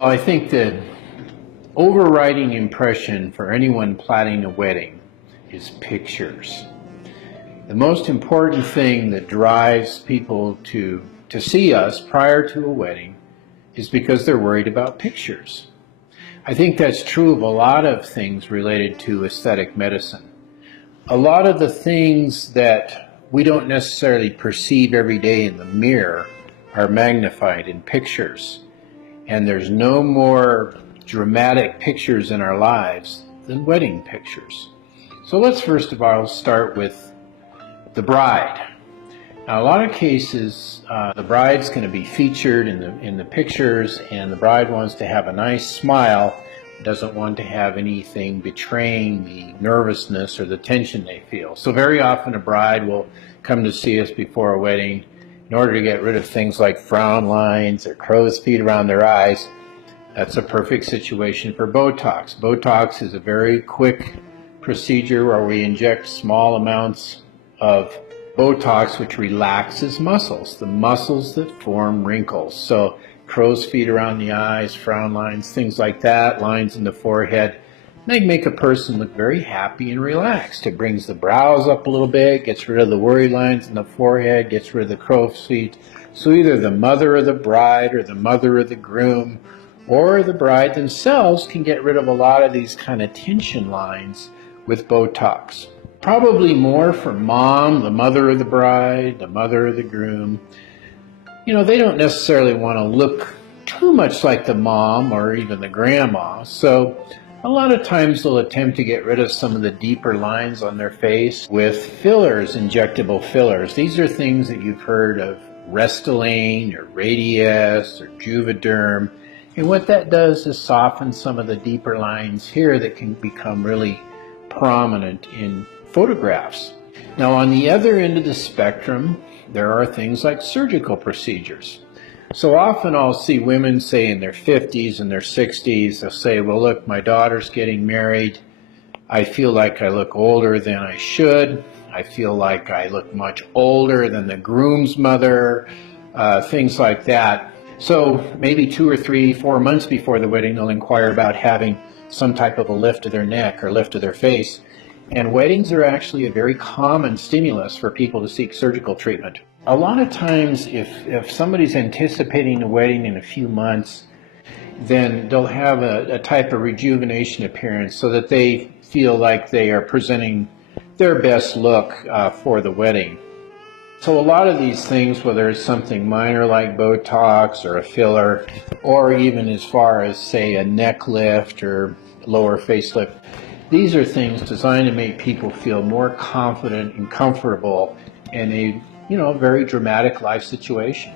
I think the overriding impression for anyone planning a wedding is pictures. The most important thing that drives people to see us prior to a wedding is because they're worried about pictures. I think that's true of a lot of things related to aesthetic medicine. A lot of the things that we don't necessarily perceive every day in the mirror are magnified in pictures. And there's no more dramatic pictures in our lives than wedding pictures. So let's first of all start with the bride. Now, a lot of cases, the bride's going to be featured in the pictures, and the bride wants to have a nice smile, doesn't want to have anything betraying the nervousness or the tension they feel. So very often a bride will come to see us before a wedding in order to get rid of things like frown lines or crow's feet around their eyes. That's a perfect situation for Botox. Botox is a very quick procedure where we inject small amounts of Botox, which relaxes muscles, the muscles that form wrinkles. So crow's feet around the eyes, frown lines, things like that, lines in the forehead. They make a person look very happy and relaxed. It brings the brows up a little bit, gets rid of the worry lines in the forehead, gets rid of the crow's feet. So either the mother of the bride or the mother of the groom or the bride themselves can get rid of a lot of these kind of tension lines with Botox. Probably more for mom, the mother of the bride, the mother of the groom. You know, they don't necessarily want to look too much like the mom or even the grandma. So a lot of times they'll attempt to get rid of some of the deeper lines on their face with fillers, injectable fillers. These are things that you've heard of, Restylane or Radiesse or Juvederm. And what that does is soften some of the deeper lines here that can become really prominent in photographs. Now, on the other end of the spectrum, there are things like surgical procedures. So often I'll see women, say in their 50s and their 60s, they'll say, well, look, my daughter's getting married. I feel like I look older than I should. I feel like I look much older than the groom's mother, things like that. So maybe 2 or 3, 4 months before the wedding, they'll inquire about having some type of a lift of their neck or lift of their face. And weddings are actually a very common stimulus for people to seek surgical treatment. A lot of times, if somebody's anticipating a wedding in a few months, then they'll have a type of rejuvenation appearance so that they feel like they are presenting their best look for the wedding. So a lot of these things, whether it's something minor like Botox or a filler, or even as far as, say, a neck lift or lower facelift, these are things designed to make people feel more confident and comfortable in a very dramatic life situation.